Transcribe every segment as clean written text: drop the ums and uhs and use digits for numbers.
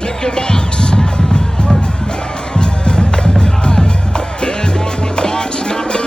Pick your box. They're going with box number.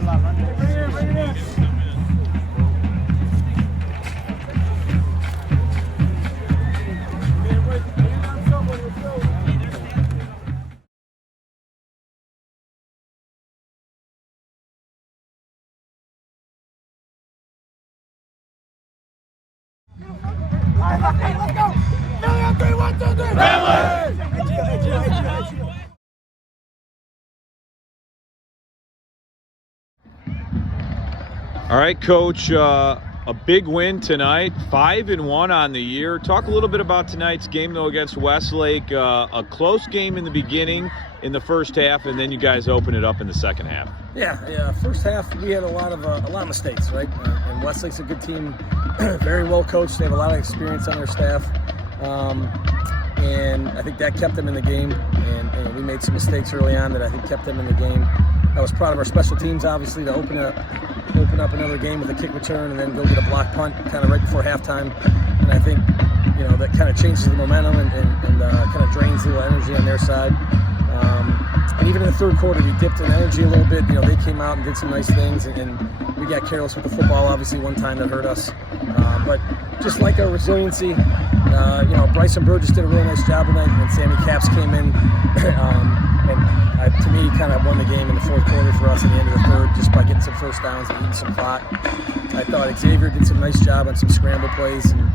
Let's go! 3, 1, 2, 3! Family! All right, Coach, a big win tonight, 5-1 on the year. Talk a little bit about tonight's game, though, against Westlake. A close game in the beginning in the first half, and then you guys open it up in the second half. Yeah. First half, we had a lot of mistakes, right? And Westlake's a good team, very well coached. They have a lot of experience on their staff, and I think that kept them in the game. And we made some mistakes early on that I think kept them in the game. I was proud of our special teams, obviously, to open up another game with a kick return and then go get a block punt kind of right before halftime. And I think, that kind of changes the momentum and kind of drains a little energy on their side. And even in the third quarter, we dipped in energy a little bit. They came out and did some nice things, and we got careless with the football, obviously, one time that hurt us. But just like our resiliency, Bryson Burgess did a really nice job tonight, and Sammy Capps came in. To me, kind of won the game in the fourth quarter for us at the end of the third, just by getting some first downs and eating some clock. I thought Xavier did some nice job on some scramble plays and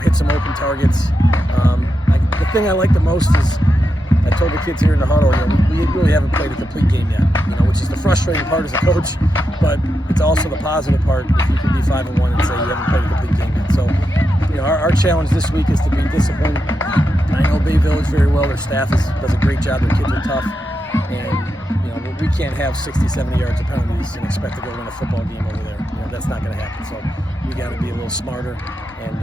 hit some open targets. The thing I like the most is I told the kids here in the huddle, we really haven't played a complete game yet, which is the frustrating part as a coach, but it's also the positive part if you can be 5-1 and say you haven't played a complete game yet. So, our challenge this week is to be disciplined. I know Bay Village very well. Their staff does a great job. Their kids are tough. And, we can't have 60, 70 yards of penalties and expect to go win a football game over there. That's not going to happen. So we got to be a little smarter and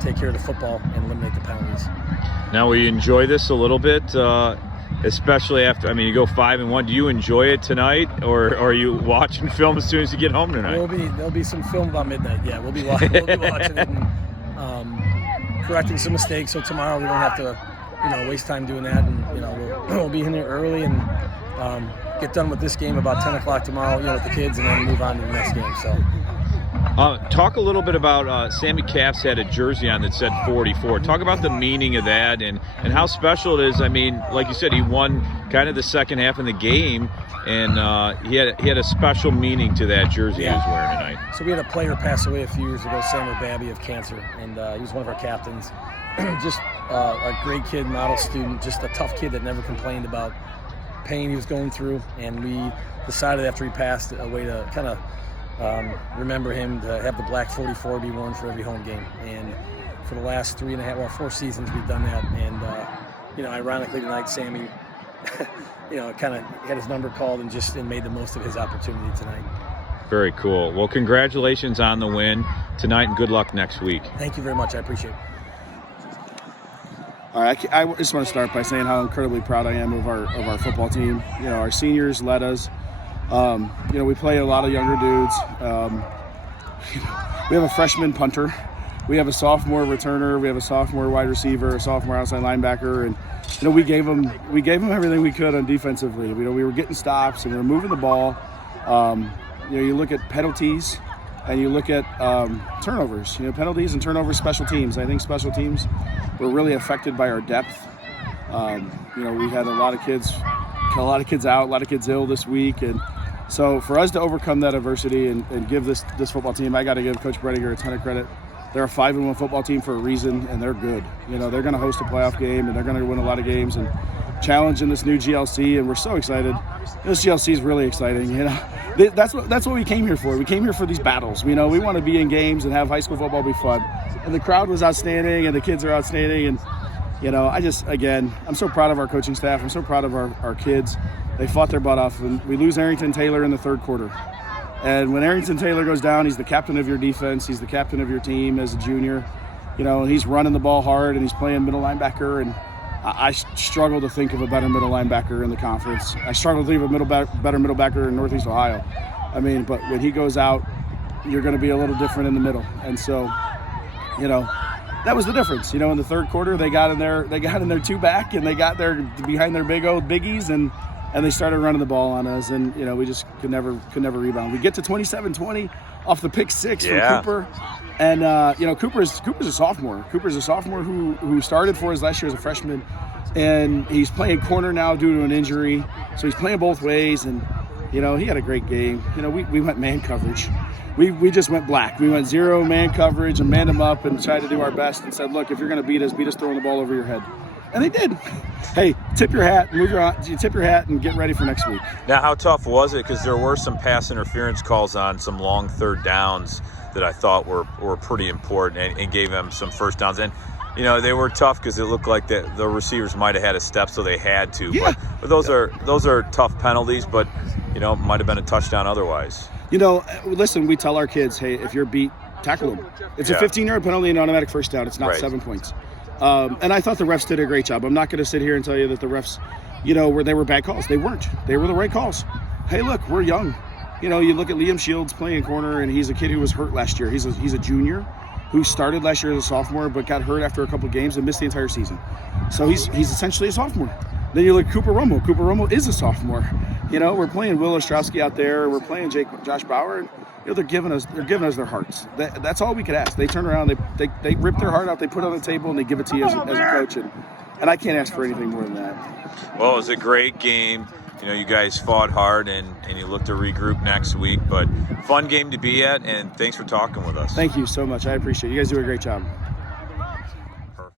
take care of the football and eliminate the penalties. Now, we enjoy this a little bit, especially after, you go 5-1. Do you enjoy it tonight, or are you watching film as soon as you get home tonight? There'll be some film about midnight. Yeah, we'll be watching it and correcting some mistakes. So tomorrow we don't have to, waste time doing that. And we'll be in there early and get done with this game about 10 o'clock tomorrow, with the kids, and then move on to the next game. So. Talk a little bit about Sammy Capps had a jersey on that said 44. Talk about the meaning of that and how special it is. Like you said, he won kind of the second half of the game, and he had a special meaning to that jersey he was wearing tonight. So we had a player pass away a few years ago, Samuel Babby, of cancer, and he was one of our captains. Just a great kid, model student, just a tough kid that never complained about pain he was going through, and we decided after he passed a way to kind of remember him, to have the black 44 be worn for every home game. And for the last 4 seasons we've done that. And ironically tonight, Sammy kind of had his number called and made the most of his opportunity tonight. Very cool. Well, congratulations on the win tonight, and good luck next week. Thank you very much. I appreciate it. All right, I just want to start by saying how incredibly proud I am of our football team. Our seniors led us. We play a lot of younger dudes. We have a freshman punter. We have a sophomore returner. We have a sophomore wide receiver, a sophomore outside linebacker, and we gave them everything we could on defensively. We were getting stops and we were moving the ball. You look at penalties and you look at turnovers. Penalties and turnovers, special teams. I think special teams were really affected by our depth. We had a lot of kids out, a lot of kids ill this week, and so for us to overcome that adversity and give this football team, I got to give Coach Bredinger a ton of credit. They're a 5-1 football team for a reason, and they're good. They're going to host a playoff game, and they're going to win a lot of games and challenge in this new GLC, and we're so excited. This GLC is really exciting. That's what we came here for. We came here for these battles. We want to be in games and have high school football be fun. And the crowd was outstanding, and the kids are outstanding, and I'm so proud of our coaching staff. I'm so proud of our kids. They fought their butt off. And we lose Arrington Taylor in the third quarter. And when Arrington Taylor goes down, he's the captain of your defense. He's the captain of your team as a junior. He's running the ball hard, and he's playing middle linebacker. And I struggle to think of a better middle linebacker in the conference. I struggle to think of a better middle backer in Northeast Ohio. But when he goes out, you're going to be a little different in the middle. And so, that was the difference. In the third quarter, they got in their two back, and they got behind their big old biggies, and and they started running the ball on us, and we just could never rebound. We get to 27-20 off the pick six from Cooper, and Cooper's a sophomore. Cooper's a sophomore who started for us last year as a freshman, and he's playing corner now due to an injury, so he's playing both ways, and he had a great game. We went man coverage. We just went black. We went zero man coverage and manned them up and tried to do our best and said, look, if you're going to beat us throwing the ball over your head. And they did. Hey, tip your hat and get ready for next week. Now, how tough was it? Because there were some pass interference calls on some long third downs that I thought were pretty important and gave them some first downs. And, they were tough because it looked like the receivers might have had a step, so they had to. Yeah. But those are tough penalties, but, might have been a touchdown otherwise. Listen, we tell our kids, hey, if you're beat, tackle them. It's a 15-yard penalty and automatic first down. It's not 7 points. And I thought the refs did a great job. I'm not going to sit here and tell you that the refs, they were bad calls. They weren't. They were the right calls. Hey, look, we're young. You look at Liam Shields playing corner, and he's a kid who was hurt last year. He's a junior who started last year as a sophomore but got hurt after a couple games and missed the entire season. So he's essentially a sophomore. Then you look at Cooper Romo. Cooper Romo is a sophomore. We're playing Will Ostrowski out there. We're playing Josh Bauer. And, they're giving us their hearts. That's all we could ask. They turn around, they rip their heart out, they put it on the table, and they give it to you as a coach. And I can't ask for anything more than that. Well, it was a great game. You guys fought hard, and you look to regroup next week. But fun game to be at, and thanks for talking with us. Thank you so much. I appreciate it. You guys do a great job.